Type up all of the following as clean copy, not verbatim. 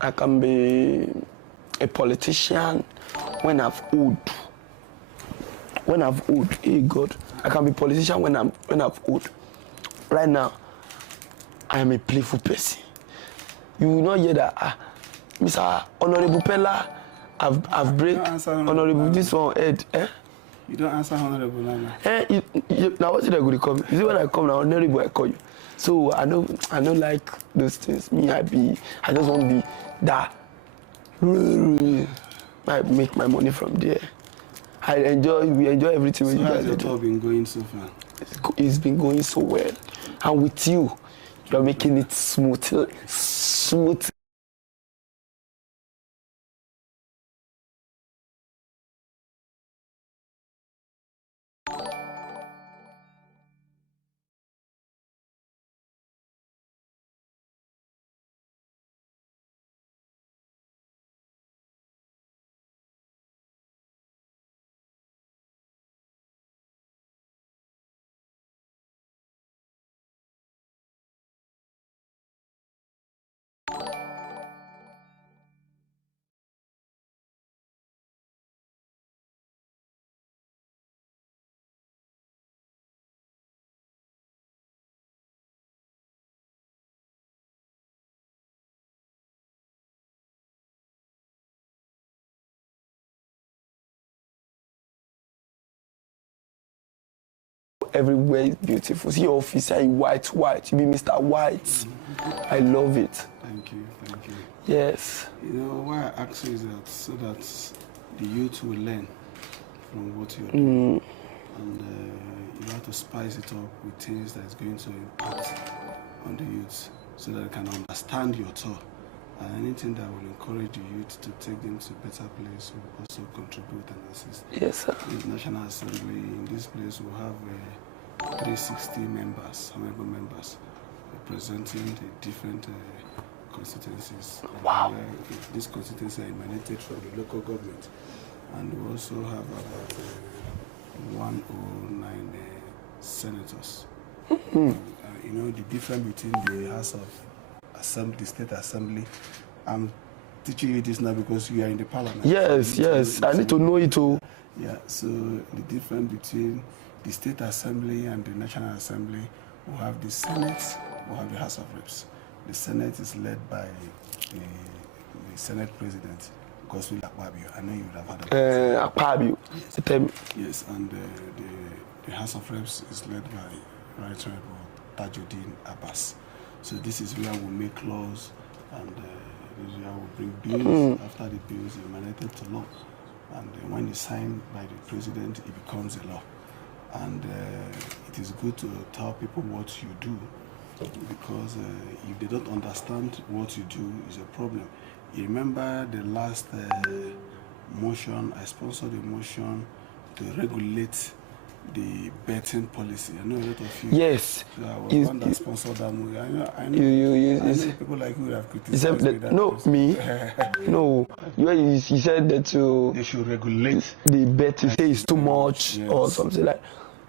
I can be a politician when I've old. When I've old, hey God, I can be a politician when I've old. Right now, I am a playful person. You will not hear that, Mr. Honorable Peller, I've break Honorable this one head. You don't answer Honorable now. Now what did I go to come? You see when I come now, Honorable I call you. So I don't like those things. I just want to be that. I make my money from there. We enjoy everything. So how's your tour been going so far? It's been going so well. And with you, you're making it smooth. Everywhere is beautiful. See your office, say white. You be Mr. White. I love it. Thank you. Yes. You know why I ask you is that so that the youth will learn from what you're doing, and you have to spice it up with things that is going to impact on the youth, so that they can understand your tour. And anything that will encourage the youth to take them to a better place will also contribute and assist. Yes, sir. In the National Assembly, in this place, we'll have 360 members, honorable members, representing the different constituencies. Wow. These constituencies are emanated from the local government. And we also have about 109 senators. You know, the difference between the House of Assembly, the State Assembly. I'm teaching you this now because you are in the parliament. Yes. I need to know it too. Yeah, so the difference between the State Assembly and the National Assembly, we have the Senate, we have the House of Reps. The Senate is led by the Senate President, Godswill Akpabio. I know you would have heard of Akpabio. Yes, yes, and the House of Reps is led by Right Honorable Tajuddin Abbas. So this is where we make laws, and this is where we bring bills. After the bills are emanated to law, and when it's signed by the president, it becomes a law. And it is good to tell people what you do, because if they don't understand what you do, is a problem. You remember the last motion, I sponsored a motion to regulate the betting policy. I know a lot of you. Yes. So I was one that sponsored that movie. I know people like you have criticized me. Me? No. You said that they should regulate the bet. You say it's too much, yes, or something like.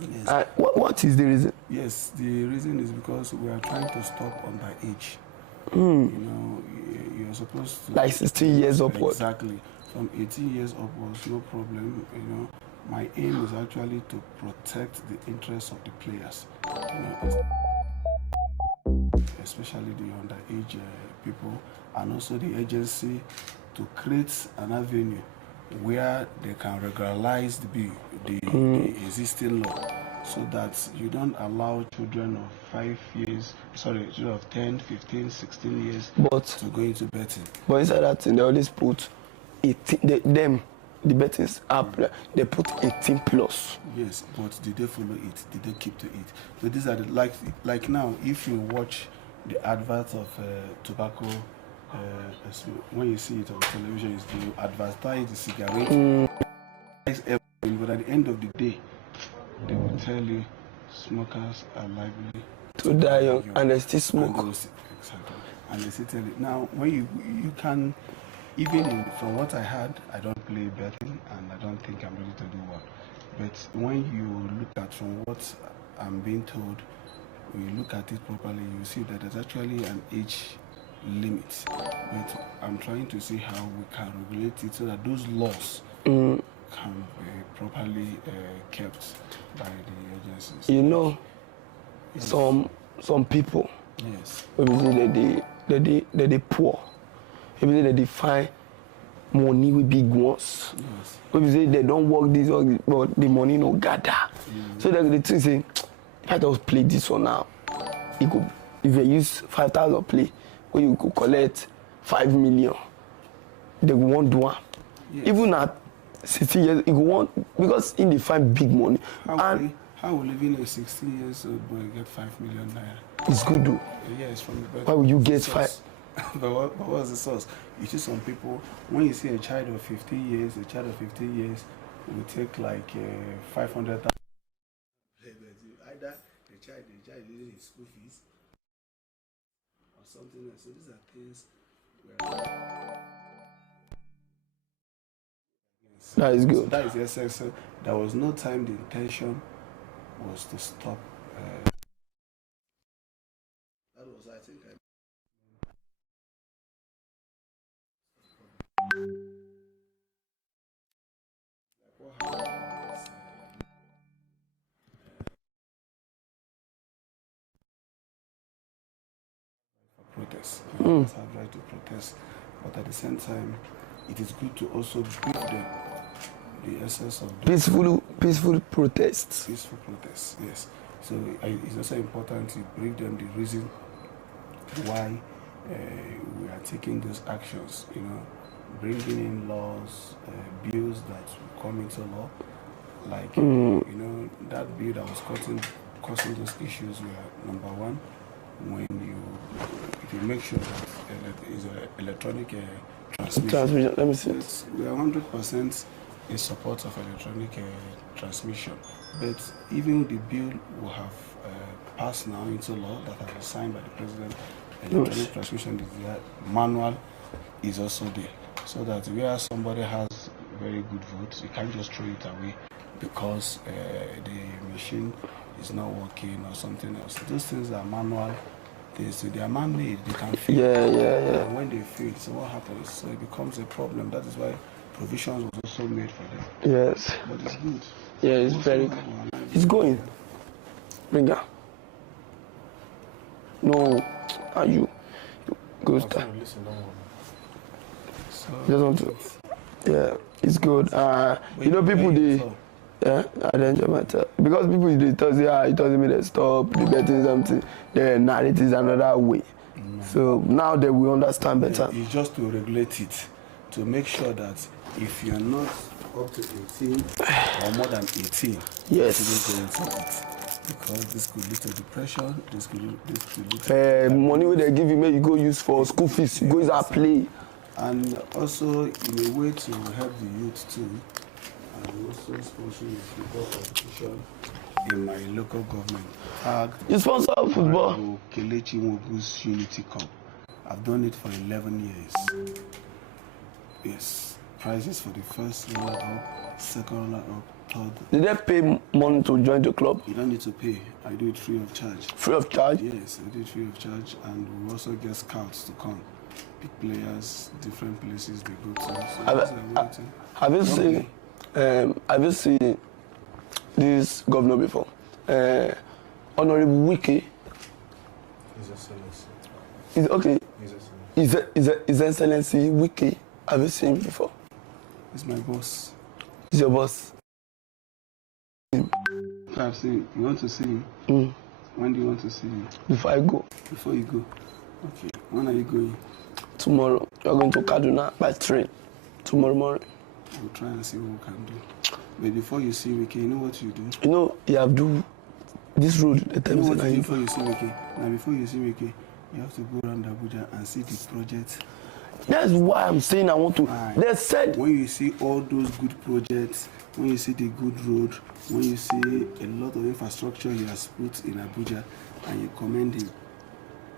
Yes. What is the reason? Yes, the reason is because we are trying to stop underage. You know, you're supposed to like 16 years upwards. Exactly. From 18 years upwards, no problem. You know, my aim is actually to protect the interests of the players, you know, especially the underage people, and also the agency to create an avenue where they can regularize the existing law, so that you don't allow children of children of 10, 15, 16 years to go into betting. But inside that thing, they always put 18, the bettings up, they put 18 plus. Yes, but did they follow it? Did they keep to it? So these are the, like now, if you watch the adverts of tobacco, when you see it on television, it's to advertise the cigarette, but at the end of the day, they will tell you smokers are likely to die young, and they still smoke. Exactly. And they still tell you. Now, when you can, even from what I had, I don't play betting, and I don't think I'm ready to do one. But when you look at from what I'm being told, when you look at it properly, you see that there's actually an age limit. But I'm trying to see how we can regulate it so that those laws can be properly kept by the agencies. You know, Yes. some people, Yes. when we say that they poor, when we say that they find money with big ones. Yes. When we say they don't work this, but the money no gather. So that the thing say, if I just play this one now, it could, if you use 5,000 play, or you could collect 5 million, they will want do one. Yes. Even at 60 years, it will want, because in they find big money. How will even a 16 years old boy get 5 million naira? It's good though. Yes, from the birth. Why would you get source. But what's the source? You see some people, when you see a child of 15 years, will take like 500,000. Either the child using his school fees or something else. So these are things where That is good. So that is the essence. So there was no time the intention was to stop. That was, I think, what happened was, protest. People have right to protest, but at the same time, it is good to also brief them the essence of Peaceful protests. peaceful protests. Yes. So it's also important to brief them the reason why we are taking those actions. You know, bringing in laws, bills that will come into law, like you know, that bill that was causing those issues were number one, when if you make sure that it's an electronic transmission. Let me see. We are 100% in support of electronic transmission, but even the bill will have passed now into law that has been signed by the president. Electronic transmission, the manual is also there, so that where somebody has very good votes, you can't just throw it away because the machine is not working or something else. Those things are manual. They are man-made. They can fail. Yeah. And when they fail, so what happens? So it becomes a problem. That is why provisions was also made for them. Yes. But it's good. Yeah, it's very good. It's going. Bring her. No, are you? Go start. So, Just want to. Yeah, it's good. You know, people they. Yeah, I don't enjoy myself because people they tell say it doesn't mean they stop debating something. Then it is another way. So now they will understand better. It's just to regulate it, to make sure that if you're not up to 18 or more than 18, yes, you don't go into it. Because this could lead to depression, this could lead to money where they give you, maybe you go use for school fees, you go use and play. And also in a way to help the youth too, I'm also sponsoring a football competition in my local government. You sponsor football? Kelechi Mogu's Unity Cup. I've done it for 11 years. Yes. Prizes for the first runner-up, second runner-up, third. Did they pay money to join the club? You don't need to pay. I do it free of charge. Free of charge? Yes, I do it free of charge, and we also get scouts to come. Big players, different places they go to. So have you seen this governor before? Honorable Wiki. His Excellency. Is okay. His Excellency. His Excellency Wiki. Have you seen him before? He's my boss. He's your boss. I've seen. You want to see him? When do you want to see him? Before I go. Before you go. Okay. When are you going? Tomorrow. You are going to Kaduna by train. Tomorrow morning. We'll try and see what we can do. But before you see Wiki, you know what you do? You know, you have to do this road. The You know what time you do before you see Wiki? Now, before you see Wiki, you have to go around Abuja and see the project. That's why I'm saying I want to. They said when you see all those good projects, when you see the good road, when you see a lot of infrastructure he has put in Abuja, and you commend him,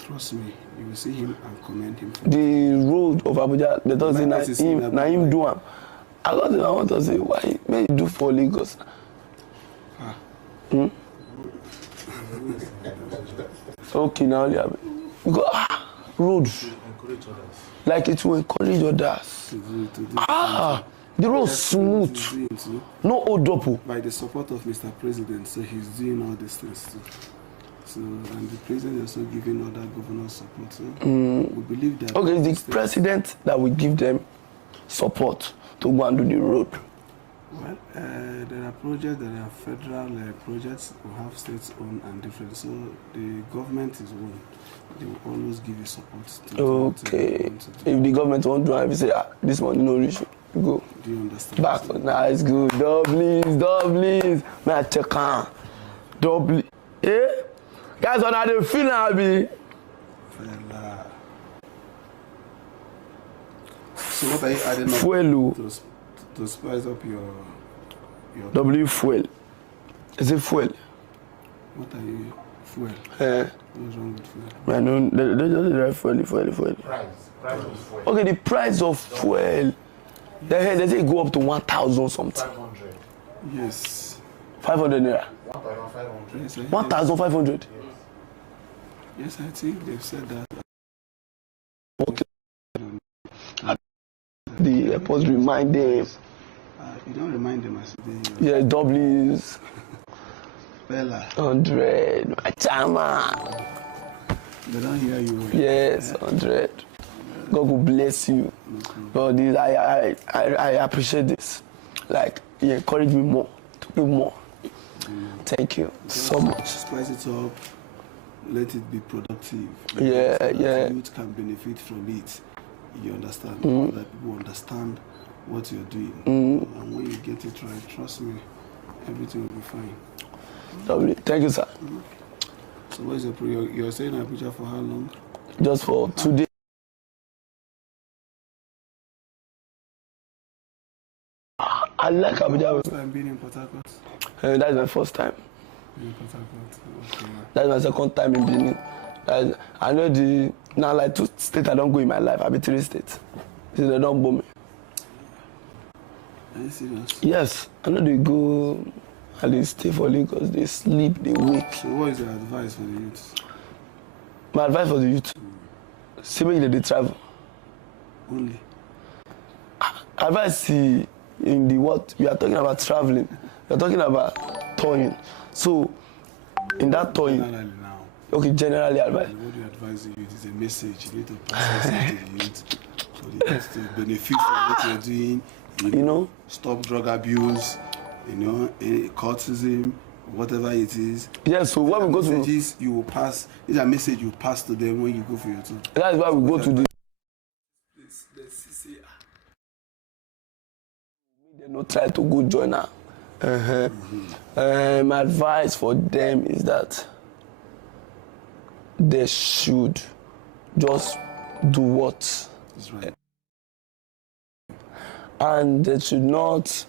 trust me, you will see him and commend him. The road of Abuja, they don't say Naim do am. I want to say why may you do for Lagos? Okay, now you have it. Because, roads. Encourage others. Like it will encourage others. The road smooth. No old double. By the support of Mr. President, so he's doing all these things too. So, and the president is also giving other governors support. So we believe that. Okay, it's the president that will give them support to go and do the road. Well, there are projects, there are federal projects, we have states owned and different. So the government is one. They will always give you support. Okay. If the government won't do it, if you say, this money no reach, you go. Do you understand? Back. Nice, good. Doubles. May I check on? Double. Eh? Guys, on how they feel now, be? So what are you adding up Fuel. to spice up your W fuel. Is it fuel? What are you? Fuel. What's wrong with fuel? I don't. They just drive fuel. Price of fuel. Okay, the price of fuel. They say it go up to 1,000 something. 500. Yes. 500 naira. 1,500. Yes, 1,500. Yes, I think they've said that. Okay. The airport remind them. You don't remind them as they. Yeah, W's. Peller. 100. My chama. They don't hear you. Yes, 100. God will bless you. But this, I appreciate this. Like, you encourage me more, to do more. Thank you so much. Spice it up. Let it be productive. Yeah, so yeah. Youth can benefit from it. You understand? That people understand what you're doing. And when you get it right, trust me, everything will be fine. Lovely. Thank you, sir. So what is your prayer? You're staying in Abuja for how long? Just for 2 days. I like Abuja. First time being in Port Harcourt? That's my first time. In Port Harcourt. Okay. That's my second time in Benin. I know now like 2 states I don't go in my life. I be 3 states. So they don't bomb me. Are you serious? Yes, I know they go and they stay for Lagos. They sleep, they wake. So what is your advice for the youth? My advice for the youth: see when they travel. Only. Advice in the what we are talking about traveling. We are talking about touring. So in that touring, Generally now. okay, generally advice. What do you advise the youth is a message. You need to pass message to the youth for the youth to benefit from what you're doing. You know, Stop drug abuse. Cultism, whatever it is. yes. So when we go to, messages you will pass. These are messages you pass to them when you go for your tour. that's why we go to the. They not try to go join her. My advice for them is that they should just do what, That's right. and they should not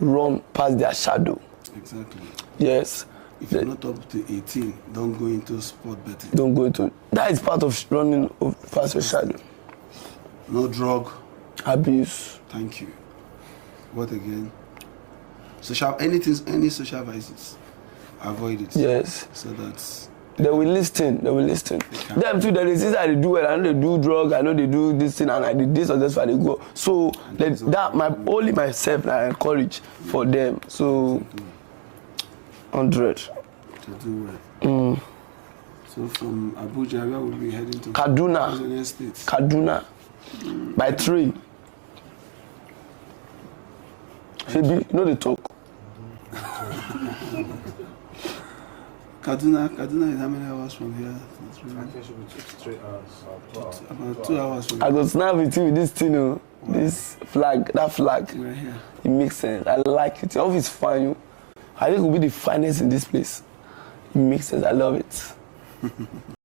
run past their shadow. Exactly. Yes. If you're not up to 18, don't go into sport betting. Don't go into that is part of running past your shadow. No drug. Abuse. Thank you. What again? Any social vices, avoid it. Yes. So that's. They will listen. Them too, they resist that they do well. I know they do drug. I know they do this thing, and I did this or that's why they go. So that my only myself I encourage for them. So 100. To do well. So from Abuja, where will we be heading to? Kaduna. What's the next state? Kaduna. By train. Maybe you know the talk. Kaduna is how many hours from here? I think it should be 2 to 3 hours. About 2 hours from I here. go snap with you with this thing, this flag, that flag. We're here. It makes sense. I like it. Your office is fine. I think it will be the finest in this place. It makes sense. I love it.